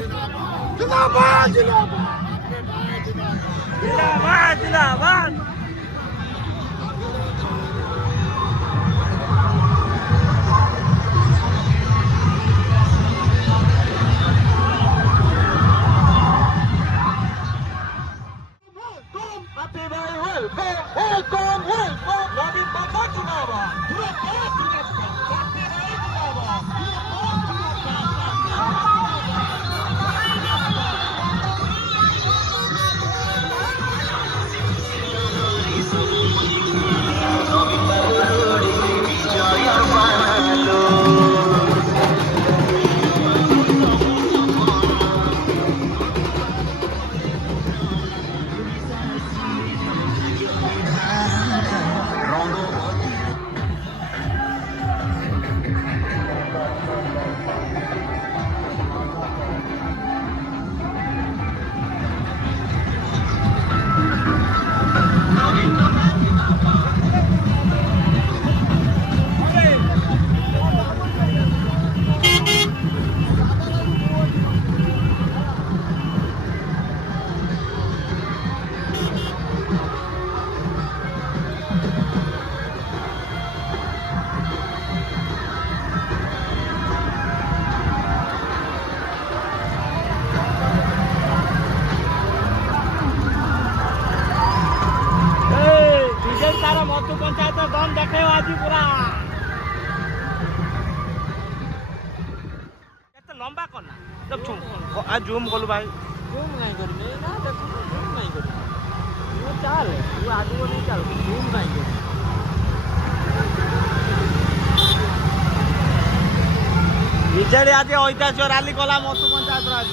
जिंदाबाद जिंदाबाद जिंदाबाद जिंदाबाद। मधु पंचायत दम देखे आज पूरा लंबा करना जब आज जूम कलु भाई जूम नहीं करी ना देखो जूम नहीं करी वो चल वो आगे वो नहीं चल जूम नहीं करी विजय आज ऐतिहासिक रैली कला मधु पंचायत आज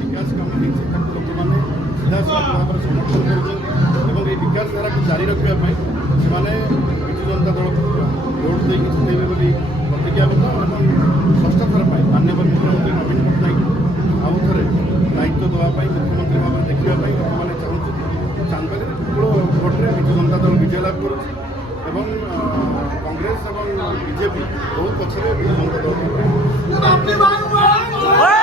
विकास कम लोक मैंने सीधासल भाव में समर्थन कर विकास धारा को जारी रखापी से विजु जनता दल को भोट देकी जितेबे बोली प्रतिज्ञाबद्ध और षष्ठ थर माननीय मुख्यमंत्री नवीन पट्टनायक आउ थे दायित्व देवाई मुख्यमंत्री भाव में देखा लोक मैंने चाहते चांदबाग केवल କଂଗ୍ରେସ ଏବଂ ବିଜେପି ବହୁତ ପଛରେ ବିଜୁ ଜନତା ଦଳ।